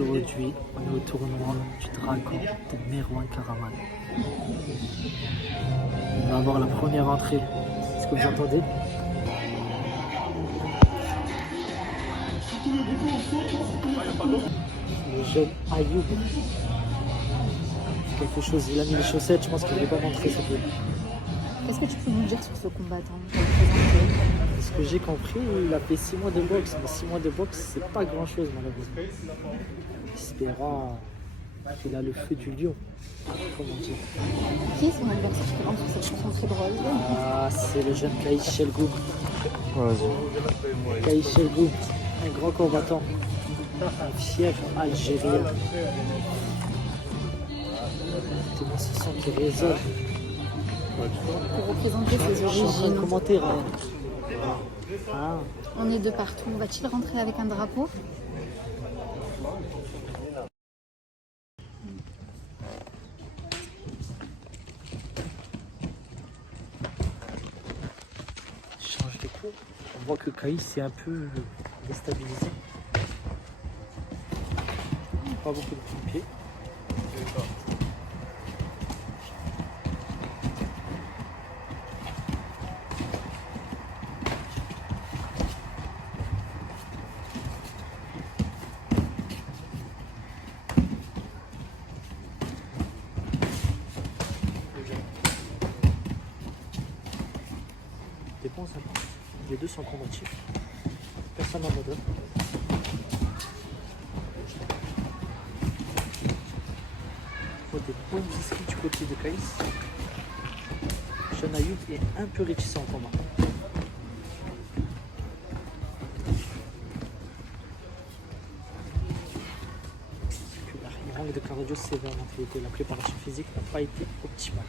Aujourd'hui, on est au tournoi du Dragon de Merwan Karaman. On va avoir la première entrée. Est-ce que vous entendez? Le jeune Ayoub. Quelque chose, il a mis les chaussettes, je pense qu'il ne voulait pas montrer ce peu. Qu'est-ce que tu peux nous dire sur ce combattant? De ce que j'ai compris, il a fait 6 mois de boxe, mais 6 mois de boxe, c'est pas grand chose malheureusement. Espérant qu'il a le feu du lion, comment dire. Qui est son adversaire? Je te demande sur cette chanson très drôle. Ah, c'est le jeune Kaïs Chelgoub. Vas-y. Kaïs Chelgoub, un grand combattant, un fier algérien. Des mots ce sont qui résonnent. Pour représenter ses Je suis en train de origines. commenter, Ryan. Ah. On est de partout. Va-t-il rentrer avec un drapeau? Change de coup. On voit que Kaïs est un peu déstabilisé. Pas beaucoup de coups de pied. Dépend ça. Les deux sont combatifs. Personne n'abandonne. Il faut des bons esprits du côté de Kaïs. Jeune Ayoub est un peu réticent en combat. Il manque de cardio sévère en réalité. La préparation physique n'a pas été optimale.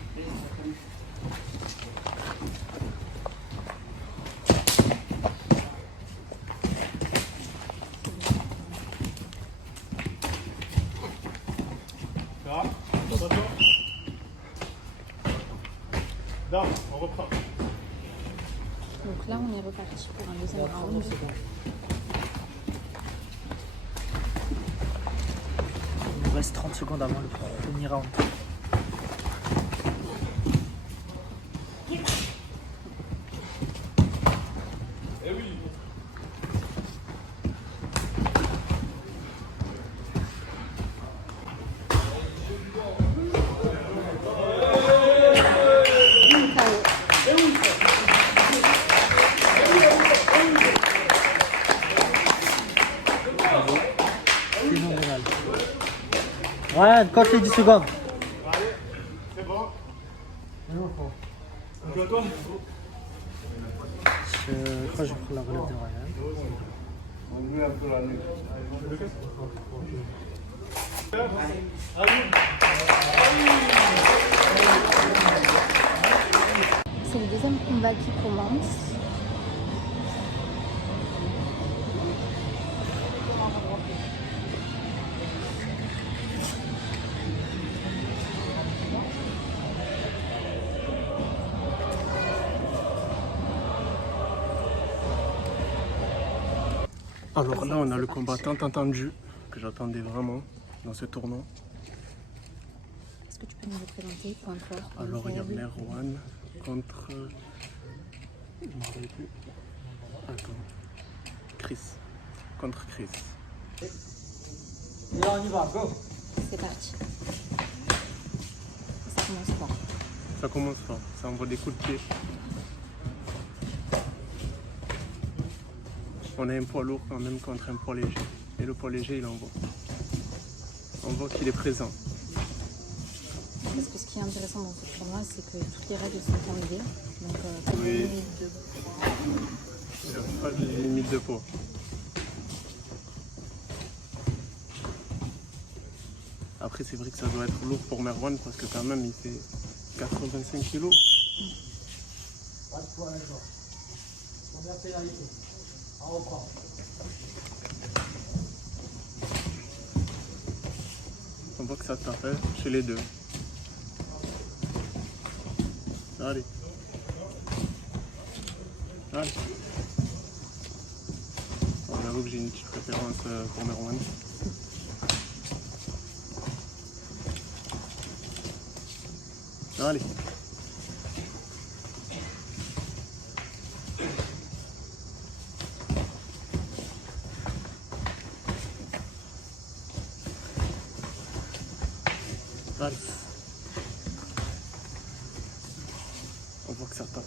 On reprend. Donc là, on est reparti pour un deuxième round. Il nous reste 30 secondes avant le premier round. Phénoménal. Ryan, compte les 10 secondes. C'est bon. Je crois que je vais prendre la relève de Ryan. On met un peu la nuque. C'est le deuxième combat qui commence. Alors là, on a le combattant attendu que j'attendais vraiment dans ce tournoi. Est-ce que tu peux nous le présenter? Point fort. point Alors il y a faible. Merwan contre... Je ne me rappelle plus. Attends. Chris. Contre Chris. Et là, on y va, go! C'est parti. Ça commence fort. Ça commence fort. Ça envoie des coups de pied. On a un poids lourd quand même contre un poids léger. Et le poids léger, il envoie. On voit qu'il est présent. Parce que ce qui est intéressant dans ce tournoi, c'est que toutes les règles sont enlevées. Donc, pas de Oui. limite de... Il n'y a pas de limite de poids. Après, c'est vrai que ça doit être lourd pour Merwan parce que quand même, il fait 85 kilos. Pas de poids d'accord. Première pénalité. On reprend. On voit que ça tape hein, chez les deux. Allez. Allez. On avoue que j'ai une petite préférence pour Merwan. Allez. Allez. On voit que ça tape.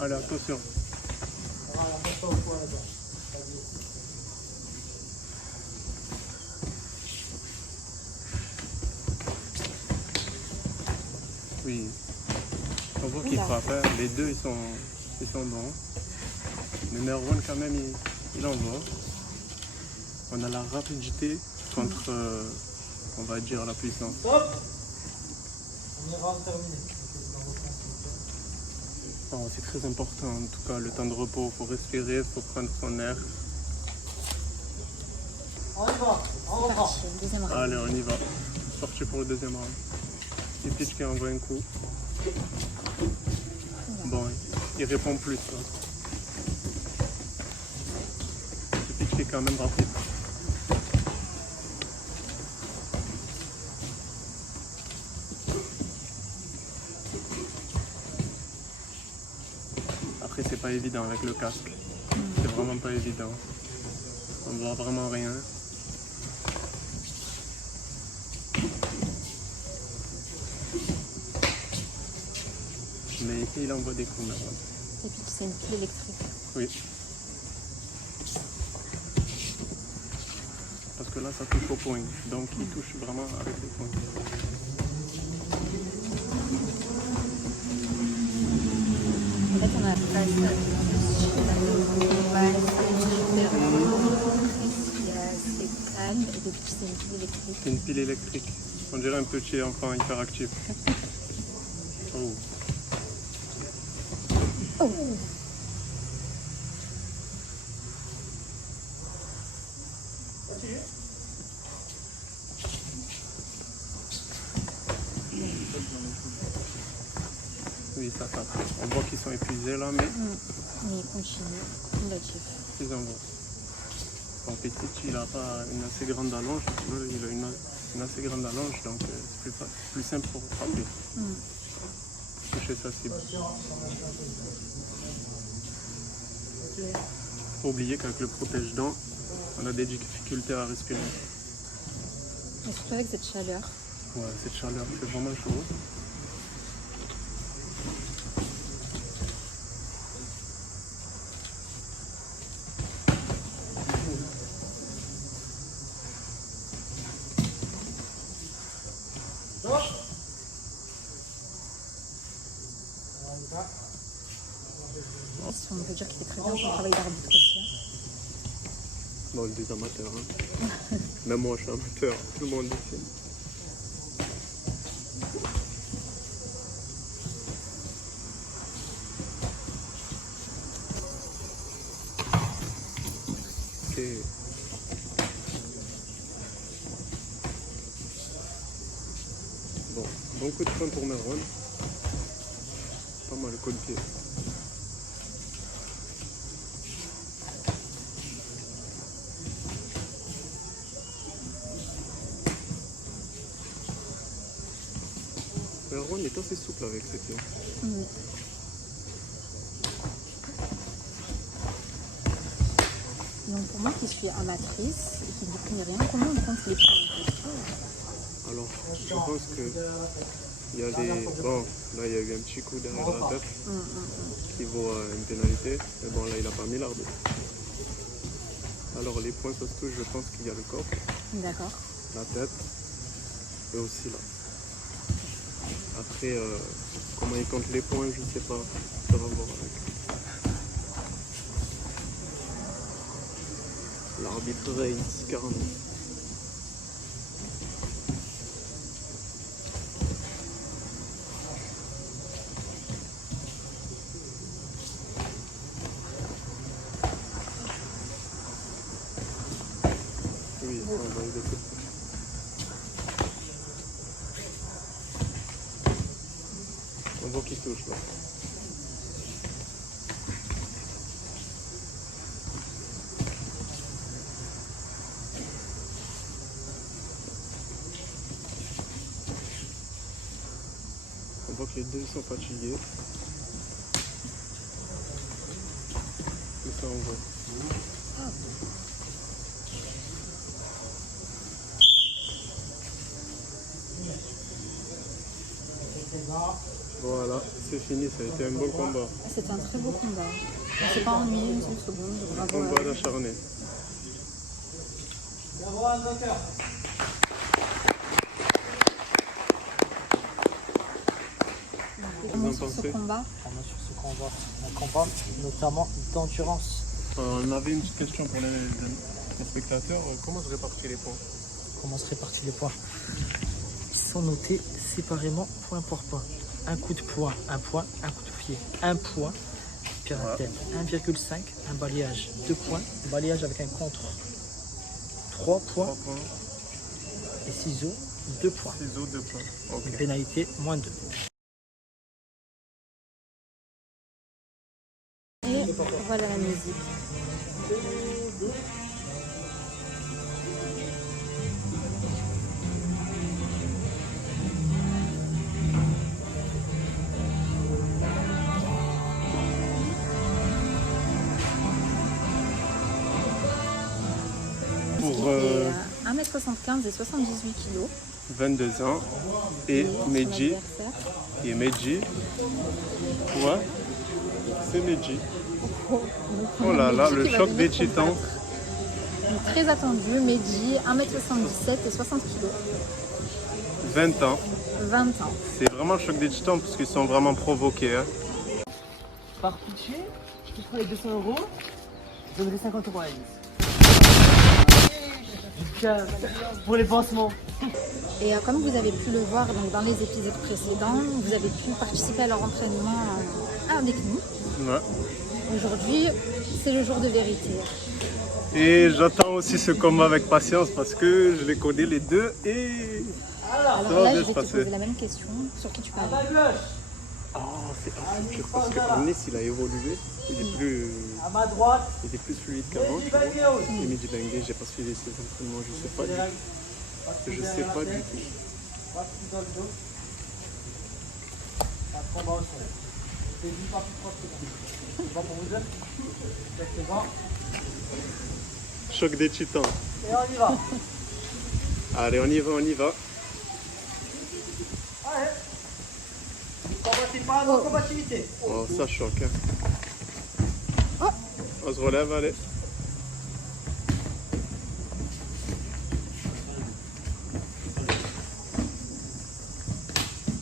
Allez, attention. Oui. On voit qu'il frappe. Hein. Les deux, ils sont bons. Mais Merwan, quand même, il envoie. On a la rapidité contre, on va dire, la puissance. Stop. On ira en terminer. Oh, c'est très important, en tout cas, le temps de repos. Il faut respirer, il faut prendre son air. On y va. On reprend. Parti, deuxième round. Allez, on y va. Sorti pour le deuxième round. Tepic qui envoie un coup. Bon, il répond plus. Tepic qui est quand même rapide. Après, c'est pas évident avec le casque. C'est vraiment pas évident. On voit vraiment rien. Mais ici, il envoie des coups, Merwan. Et puis c'est une pile électrique. Oui. Parce que là, ça touche au point. Donc, il touche vraiment avec les points. En fait, on a pas c'est calme et depuis c'est une pile électrique. C'est une pile électrique. On dirait un petit enfant hyperactif. Oh. Oh. Oui, ça tape. On voit qu'ils sont épuisés là, mais Mais il continue, combatif. ils en vont. Bon, Petit, il n'a pas une assez grande allonge. Eux, il a une assez grande allonge, donc c'est plus simple pour frapper. Toucher sa cible. Faut oublier qu'avec le protège-dents, on a des difficultés à respirer. Et surtout avec cette chaleur. Ouais, cette chaleur, c'est vraiment chaud. On peut dire qu'il fait très bien son travail d'arbitre aussi. Bon, des amateurs. Hein. Même moi, je suis amateur. Tout le monde ici. Ok. Bon coup de poing pour Merwan. Pas mal le coup de pied. Merwan est assez souple avec ses pieds. Donc pour moi qui suis amatrice et qui ne connais rien, comment on compte les points? Alors, je pense que il y a des... Bon, là il y a eu un petit coup derrière la tête qui vaut une pénalité. Mais bon, là il n'a pas mis l'arbitre. Alors les points ça se touche, je pense qu'il y a le corps, D'accord. la tête et aussi là. Après, comment il compte les points, je sais pas. Ça va voir avec. L'arbitre Reigns, carrément. Oui, on va y découper. On voit qu'il touche là. On voit que les deux sont fatigués. Mais ça on voit. Voilà, c'est fini, ça a été un bon combat. C'était un très beau combat. On ne s'est pas ennuyé une seule seconde. Bravo à Combat vous. d'acharné. Comment en sur ce pensez combat? On a sur ce combat, un combat notamment d'endurance. On avait une petite question pour les spectateurs. Comment se répartit les points? Comment se répartit les points? Ils sont notés séparément point par point. Un coup de poing, un point, un coup de pied, un point, pierre à terre, 1,5, un balayage, 2 points, balayage avec un contre, 3 points 3 points, et ciseaux, 2 points. ciseaux, 2 points. Une Ok. pénalité, moins 2. Et voilà la musique. Pour 1m75 et 78 kg. 22 ans et Medji. Et Medji. Ouais, c'est Medji. Oh là là, le choc des titans. Très attendu, Medji, 1m77 et 60 kg. 20 ans. 20 ans. C'est vraiment le choc des titans parce qu'ils sont vraiment provoqués. Hein. Par pitié, je te prends les 200 €, je donnerai 50 € à Alice. Pour les pansements. Et comme vous avez pu le voir donc, dans les épisodes précédents, vous avez pu participer à leur entraînement avec nous. Ouais. Aujourd'hui, c'est le jour de vérité. Et j'attends aussi ce combat avec patience parce que je les connais les deux et Alors ça va là, bien je se vais te passer. poser la même question. Sur qui tu parles? Oh, c'est un futur parce que Anis il a évolué, il est plus, À ma droite, il est plus fluide qu'avant. tu vois. Et Mehdi Bengué, j'ai pas suivi ses entraînements, je sais pas du tout. Je sais pas du tout. dans le dos. Pas de combat au sol. C'est juste pas plus proche que ça. C'est bon pour vous deux? C'est bon. Choc des titans. Et on y va. Allez, on y va, on y va. Allez. Ne combattez pas dans la combativité. Oh, ça choque. Hein. On se relève, allez.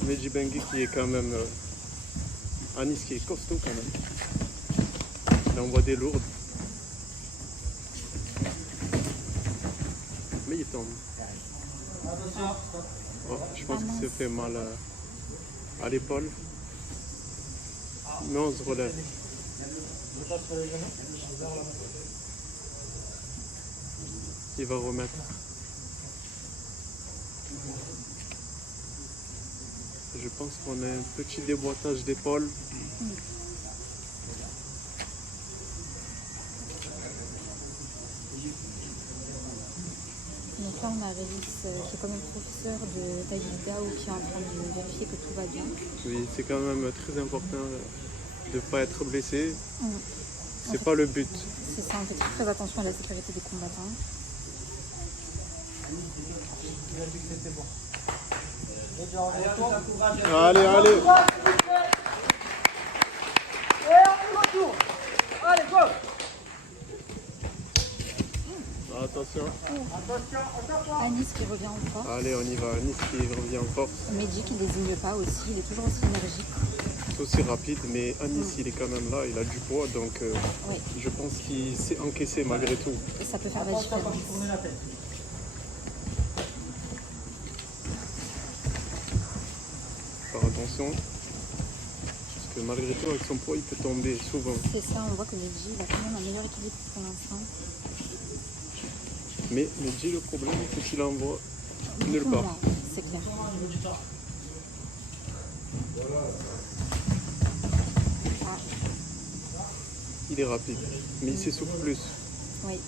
Mehdi Bengué qui est quand même... Anis qui est costaud quand même. Il envoie des lourdes. Mais il tombe. Attention. Oh, je pense qu'il s'est fait mal à l'épaule. Mais on se relève. Je tape sur les genoux. Il va remettre. Je pense qu'on a un petit déboîtage d'épaule. Donc là, on a Régis qui est comme un professeur de Taï Dao qui est en train de vérifier que tout va bien. Oui, c'est quand même très important de ne pas être blessé. Mm. C'est pas le but. C'est ça, on fait très attention à la sécurité des combattants. Il a dit que c'était bon. Allez, allez. Et on retourne. Allez, go. Attention. Anis qui revient en force. Allez, on y va. Nice qui revient en force. Medji qui ne désigne pas aussi, il est toujours aussi énergique. C'est aussi rapide, mais Anis, il est quand même là. Il a du poids, donc Oui, je pense qu'il s'est encaissé malgré tout. et ça peut faire la différence. Faire attention. Parce que malgré tout, avec son poids, il peut tomber souvent. C'est ça, on voit que Medji il a quand même un meilleur équilibre pour l'instant. Mais Medji, le problème, c'est qu'il envoie nulle Beaucoup part. moins, c'est clair. il est rapide, mais il s'essouffle plus. Oui.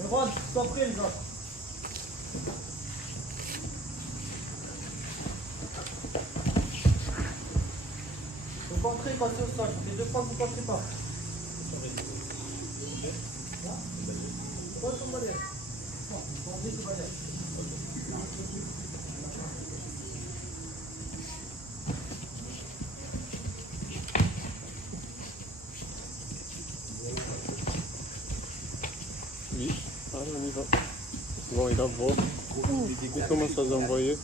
Le roi, sois prêt les autres. Vous contrez quand c'est au sol. Les deux fois vous ne contrez pas. Oui, allez, on y va. Bon, il a beau. Il commence à s'envoyer.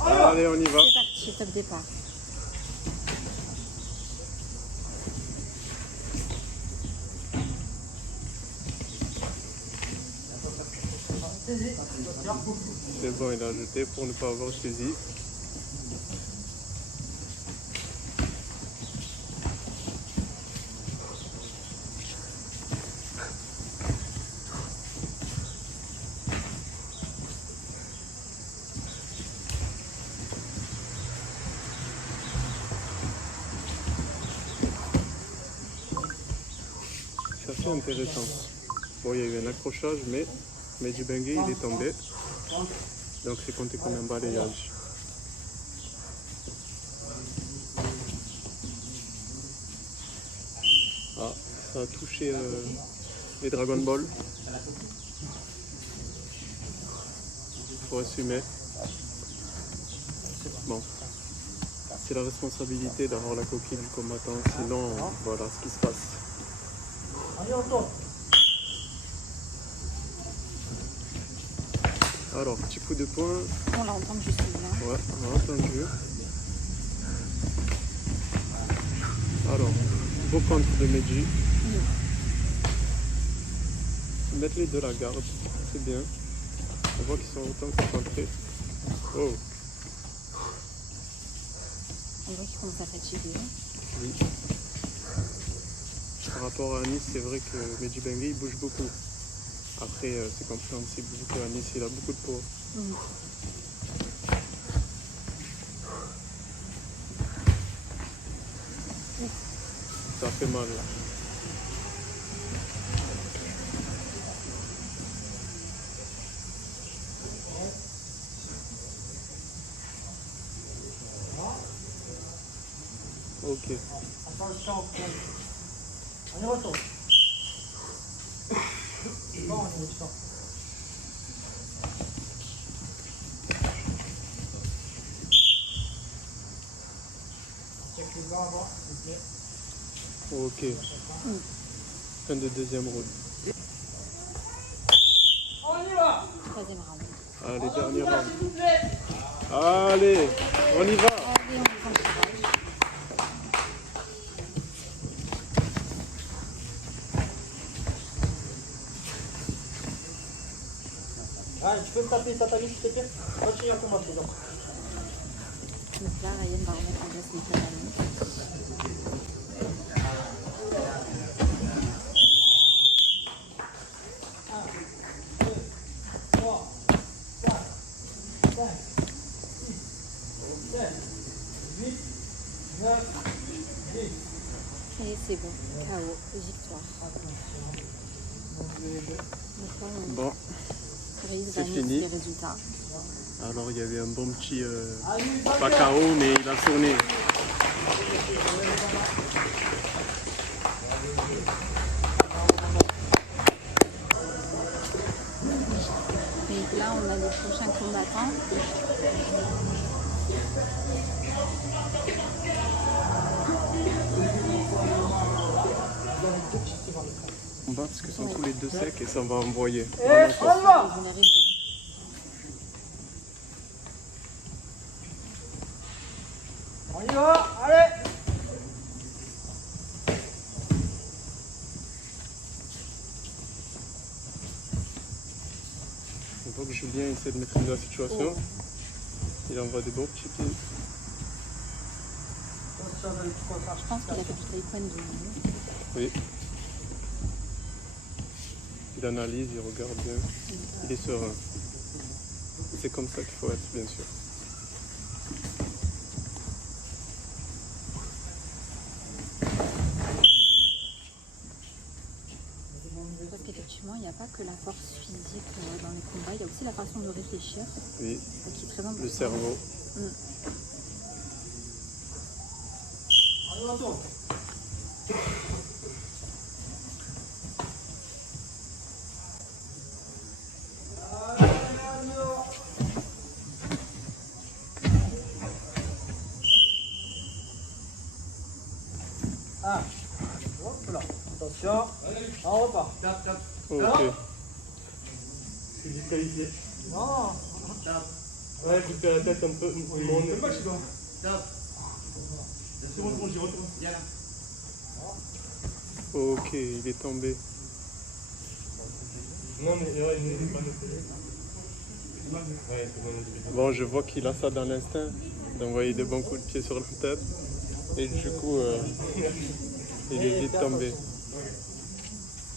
Allez, on y va. C'est parti, top départ. C'est bon, il a jeté pour ne pas avoir saisi. C'est assez intéressant. Bon, il y a eu un accrochage, mais Mehdi Bengué, il est tombé. Donc c'est compté comme un balayage. Ah, ça a touché les Dragon Ball. Faut assumer. Bon, c'est la responsabilité d'avoir la coquille du combattant, sinon voilà ce qui se passe. Allez, on tourne. Alors, petit coup de poing. On l'a entendu juste là. Ouais, on a entendu. Alors, beau contre de Mehdi. Mettre les deux la garde, c'est bien. On voit qu'ils sont autant concentrés. Oh, On voit qu'il commence à fatiguer. oui. Par rapport à Anis, c'est vrai que Mehdi Bengué il bouge beaucoup. Après, c'est compréhensible vu qu'Anis il a beaucoup de poids. Ça fait mal là. Ok. Attention, on y retourne. Bon, on y retourne. Check les gants avant, s'il vous plaît. Ok. Fin de deuxième round. On y va. Troisième round. Allez, dernier S'il round. vous plaît. Allez, on y va. Allez, on prend le courage. Allez, tu peux me taper Tatami s'il te plaît. Continue à combattre les autres. Donc là, Ryan va remettre en place les tatamis. Et c'est bon, KO, victoire. Donc là, on Bon, réussit c'est à fini. mettre les résultats. alors il y avait un bon petit pas KO, mais il a tourné. Et là, on a les prochains combattants. On va parce que sont tous les deux secs et ça va envoyer. On y va. On arrive. On y va. Allez. On voit que Julien essaie de maîtriser la situation. Il envoie des bons petits pieds. Je pense qu'il a fait du taekwondo. Oui. d'analyse, il regarde bien. Il est serein. C'est comme ça qu'il faut être, bien sûr. Parce qu'effectivement, il n'y a pas que la force physique dans les combats, il y a aussi la façon de réfléchir Oui, qui est très importante. le cerveau. Ah, hop là, attention, on repart. Ok. C'est disqualifié. Non, Ouais, tu fais la tête un peu. Ok, il est tombé. Non, mais ouais, il n'est pas noté. Bon, je vois qu'il a ça dans l'instinct, d'envoyer des bons coups de pied sur la tête. Et du coup, il est vite tombé.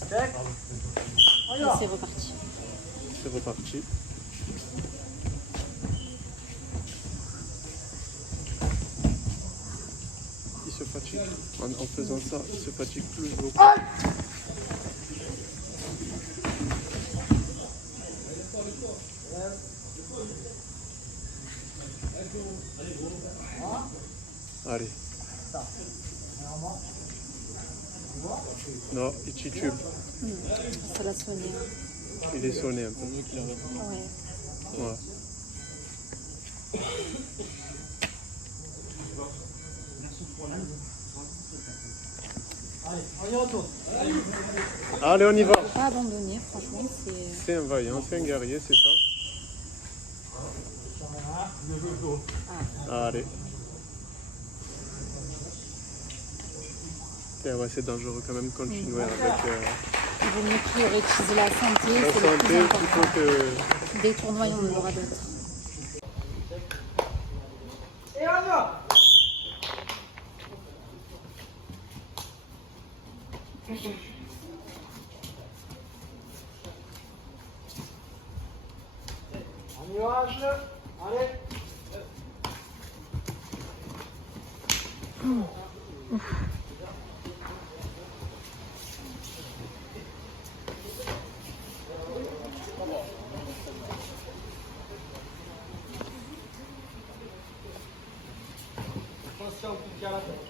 check. Et c'est reparti. C'est reparti. Il se fatigue. En faisant ça, il se fatigue plus beaucoup. Allez. Non, il titube. Ça l'a sonné. Il est sonné un peu. Ouais. Ouais. Allez, on y retourne. Allez, on y va. Il ne faut pas abandonner, franchement, c'est... C'est un vaillant, c'est un guerrier, c'est ça. Allez. Et ouais, c'est dangereux quand même de continuer avec Il vaut mieux prioriser la santé, la c'est le santé plus important. plutôt que... Des tournois, il y en aura d'autres. Et on y va. Un nuage. Allez. Attention, coup de pied à la tête.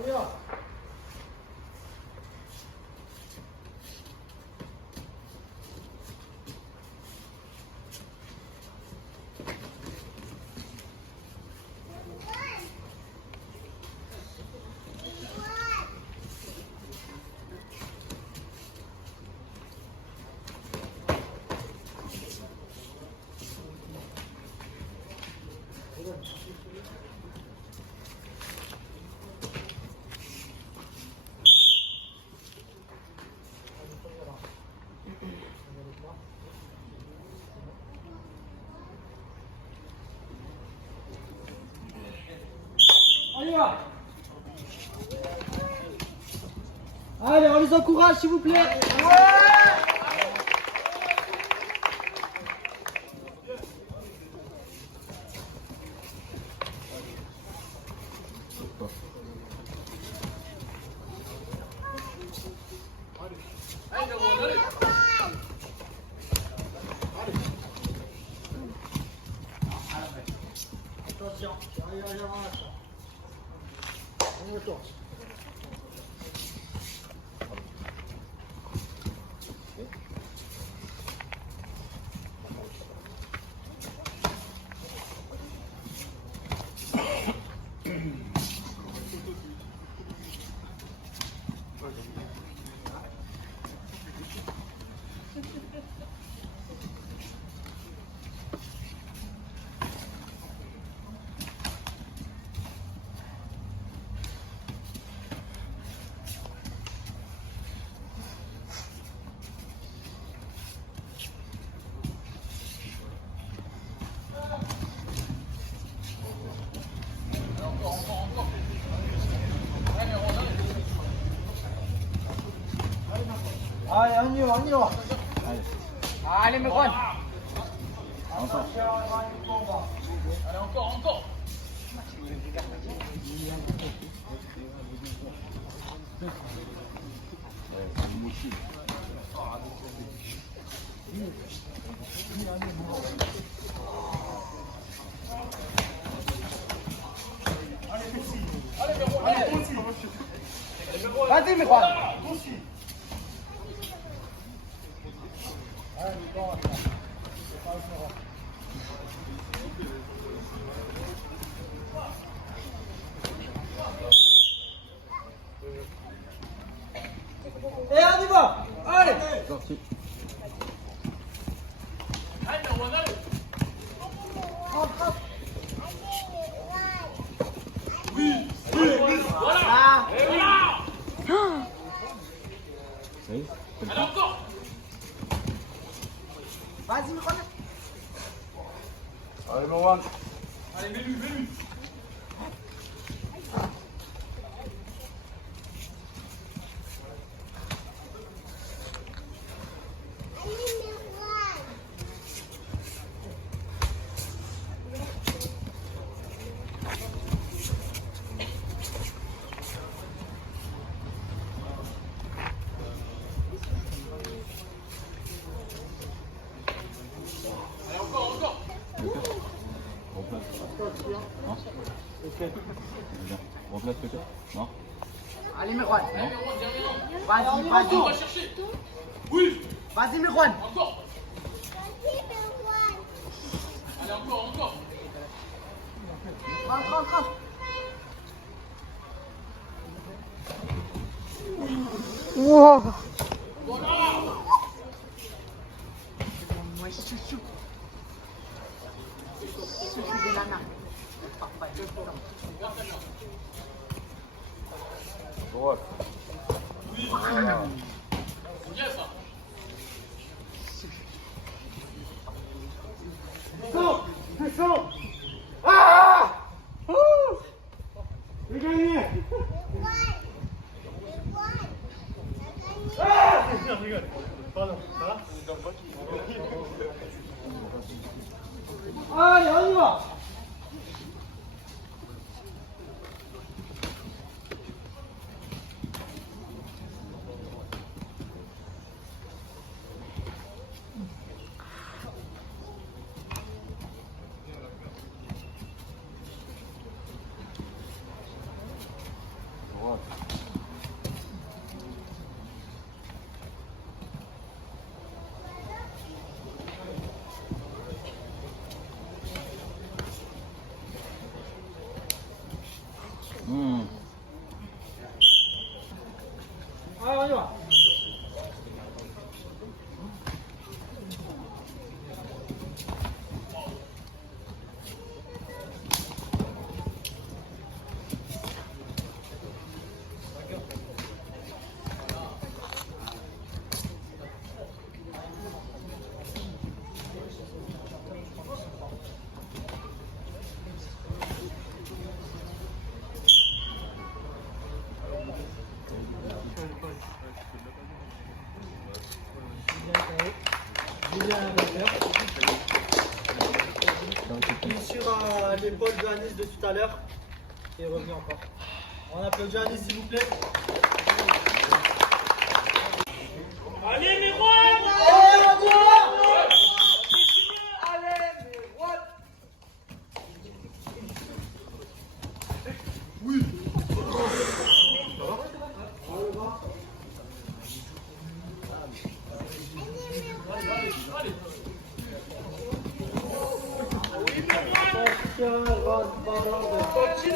On y va. On y va. Allez, on les encourage s'il vous plaît. Allez. Allez, on y va, on y va. Allez, mes potes. Allez, encore. Vas-y, mes potes. Et on y va. Allez. Sorti. Oui. Vas-y, me connais. Allez, Marwan. Allez, mets-lui. Remplace peut-être. Non. Allez, Merwan. Vas-y. On va chercher. Oui. Vas-y, Merwan. Encore. Allez, encore. Rentre. Wow. Moi, chouchou. Chouchou de nana. Droite. Voilà. Descends. Ah! J'ai gagné. Je rigole. Pardon, ça va? Allez, on y va. Droite. Allez, on y va. Sur l'épaule de Anis de tout à l'heure. Et revenu encore. On applaudit Anis, s'il vous plaît. Allez, mais moi!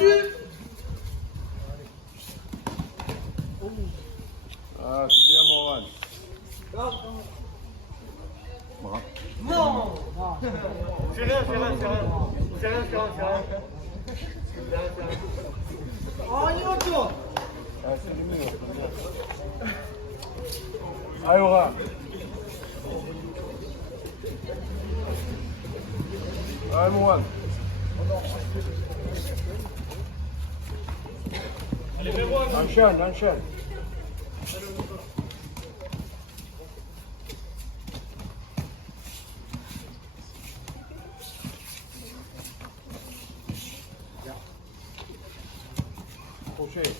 dessus. Ah, c'est bien, Morane. Non. C'est rien. Oh, on y retourne. Ah, c'est lumineux. Allez, Aura. Allez, Morane. Enchaîne. Crochet.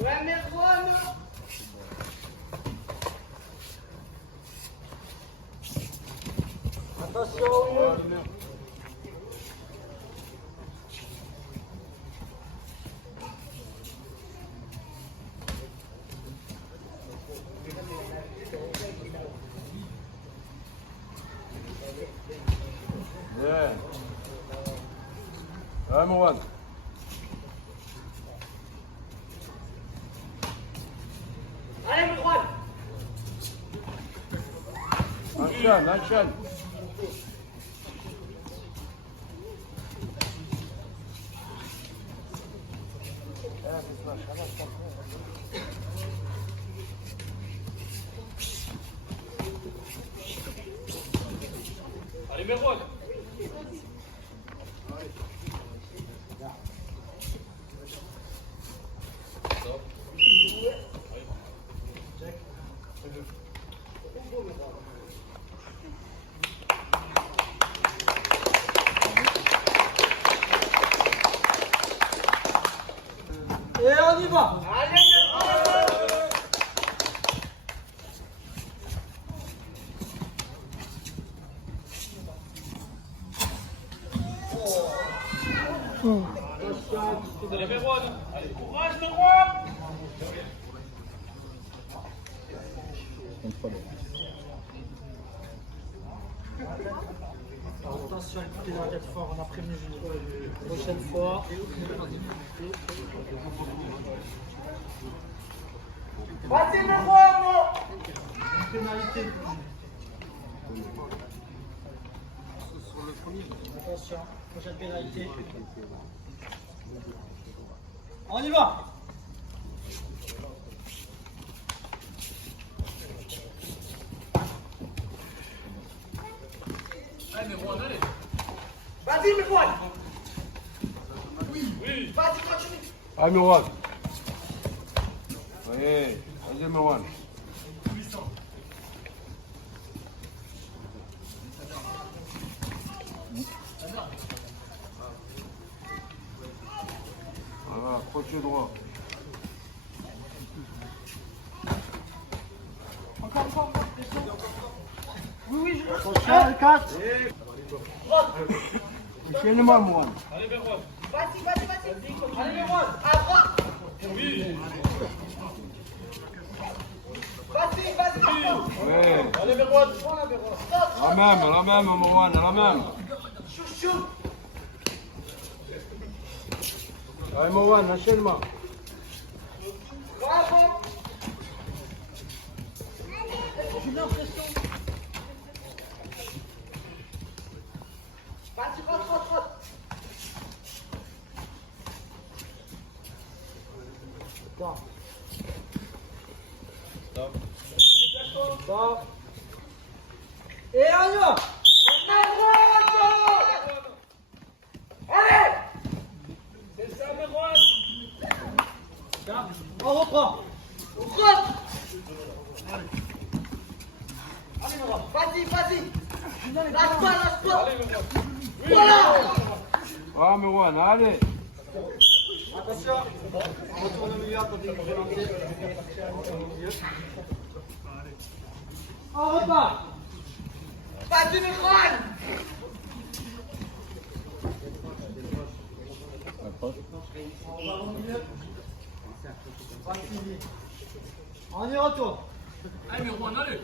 Ouais, mais Juan. Attention. Bien. Allez, Morane. Allez, mais Juan. Enchaîne. Allez, Merwan. Et on y va. Allez, Merwan. Allez, courage, Merwan. Attention, écoutez la tête fort en après-midi. Prochaine fois. Battez le roi. Pénalité. Attention, prochaine pénalité. On y va. Vas-y, mes poils. Oui. Vas-y, continue. Allez, Morane. Oui, vas-y, Morane. Voilà, crochet droit. Attention, le 4. Enchaînement, Morane. Allez, Merwan. Vas-y. Allez, mes poils. À droite. Oui. Vas-y. Oui. Allez, Merwan. La même, Morane, la même. Chouchou. Allez, Morane, enchaînement. Bravo. Vas-y, rentre. Stop. Et on y va. Allez. C'est ça, Merwan. On reprend. On rentre. Allez, Laurent. Vas-y. Lâche pas. Allez, Merwan. Voilà. Ah, Morane, allez. Attention. On retourne au milieu, attendez, on va lancer. On repart. Vas-y, Merwan. On va au milieu. On y retourne. Allez, Merwan, allez.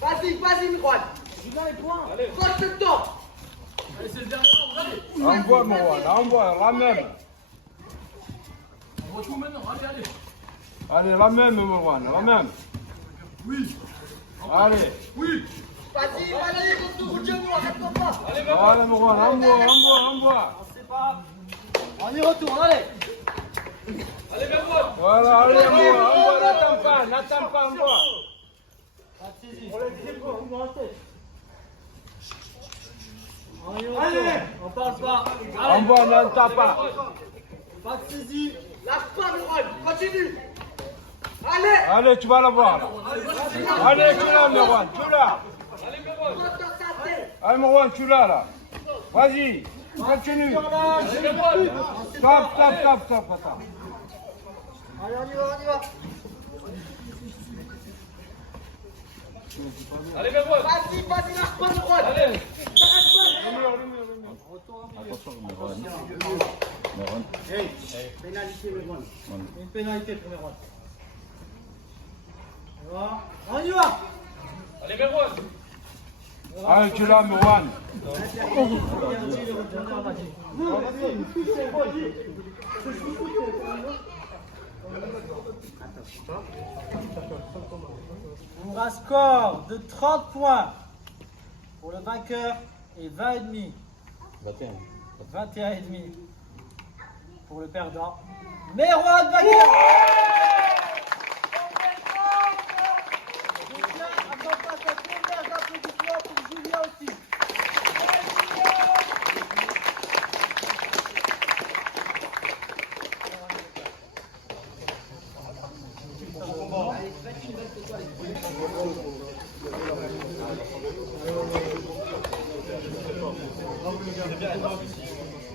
Vas-y, Merwan. Allez. Croche le temps. Allez, c'est le dernier round, allez. Envoie, Marwan, envoie, la même. On retourne maintenant, allez, allez. Allez, la même, Marwan, la même. Oui. Allez. Oui. Vas-y, retourne, Dieu-moi, arrête-toi pas. Allez, Allez, Marwan, envoie. On sait pas. On y retourne, allez. Allez, Merwan. Voilà, allez, envoie, n'attends pas, envoie. On y retourne. On parle pas. Envoie, n'attends pas. Pas de saisie. Lâche pas, Merwan. Continue. Allez. Allez, tu vas la voir. Là. Allez, tu l'as, Marwan, tu l'as. Allez, Merwan. Allez, Marwan, tu l'as, là. Vas-y, continue. Allez, Merwan. Stop, attends. Allez, on y va. Allez, Merwan. Vas-y, lâche pas, Merwan. Allez. Pénalité, Merwan. Une pénalité pour Merwan. On y va. Allez, Merwan. Allez, tu l'as, Marwan. On a un score de 30 points pour le vainqueur et 20,5. 21,5 pour le perdant. Merwan vainqueur. Je tiens à qu'on fasse un tonnerre d'applaudissements pour Julien aussi.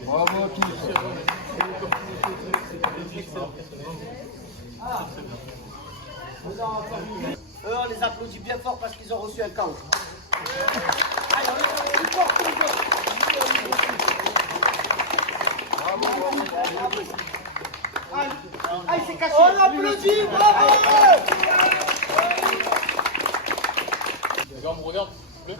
Bravo à tous. Eux, on les applaudit bien fort parce qu'ils ont reçu un chaos. Allez, c'est caché. On applaudit, bravo. Regarde, s'il te plaît.